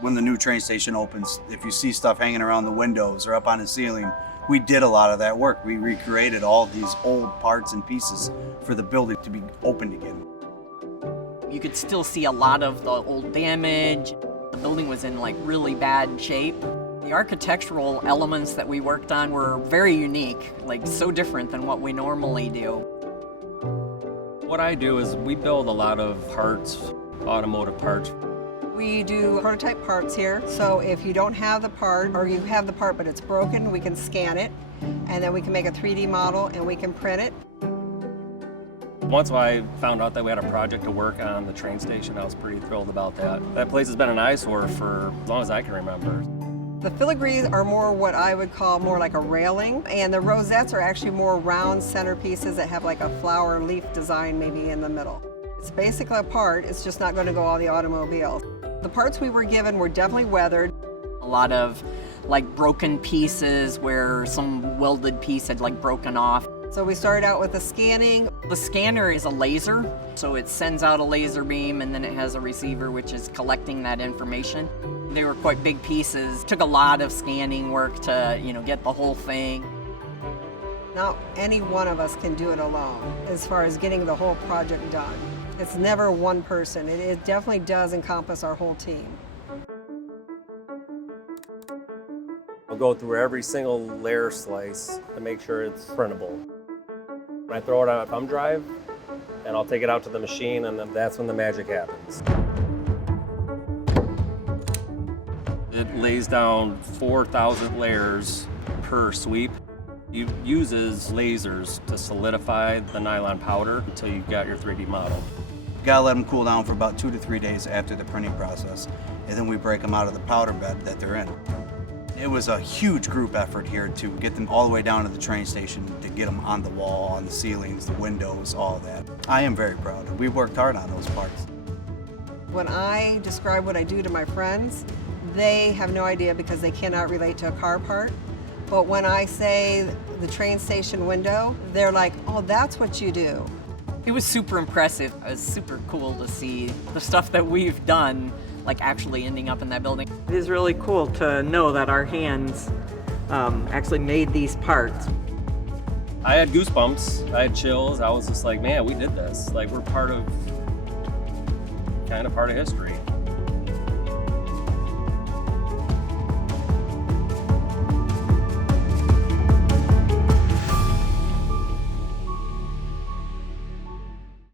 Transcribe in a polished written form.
When the new train station opens, if you see stuff hanging around the windows or up on the ceiling, we did a lot of that work. We recreated all these old parts and pieces for the building to be opened again. You could still see a lot of the old damage. The building was in like really bad shape. The architectural elements that we worked on were very unique, like so different than what we normally do. What I do is we build a lot of parts, automotive parts. We do prototype parts here, so if you don't have the part, or you have the part but it's broken, we can scan it, and then we can make a 3D model and we can print it. Once I found out that we had a project to work on the train station, I was pretty thrilled about that. That place has been an eyesore for as long as I can remember. The filigrees are more what I would call more like a railing, and the rosettes are actually more round centerpieces that have like a flower leaf design maybe in the middle. It's basically a part, it's just not going to go on the automobile. The parts we were given were definitely weathered. A lot of like broken pieces where some welded piece had like broken off. So we started out with the scanning. The scanner is a laser, so it sends out a laser beam and then it has a receiver which is collecting that information. They were quite big pieces. Took a lot of scanning work to, get the whole thing. Not any one of us can do it alone as far as getting the whole project done. It's never one person. It definitely does encompass our whole team. I'll go through every single layer slice to make sure it's printable. When I throw it on a thumb drive, and I'll take it out to the machine, and then that's when the magic happens. It lays down 4,000 layers per sweep. It uses lasers to solidify the nylon powder until you've got your 3D model. You gotta let them cool down for about 2 to 3 days after the printing process, and then we break them out of the powder bed that they're in. It was a huge group effort here to get them all the way down to the train station, to get them on the wall, on the ceilings, the windows, all that. I am very proud. We worked hard on those parts. When I describe what I do to my friends, they have no idea because they cannot relate to a car part. But when I say the train station window, they're like, oh, that's what you do. It was super impressive. It was super cool to see the stuff that we've done like actually ending up in that building. It is really cool to know that our hands actually made these parts. I had goosebumps, I had chills. I was just like, man, we did this. Like, we're kind of part of history.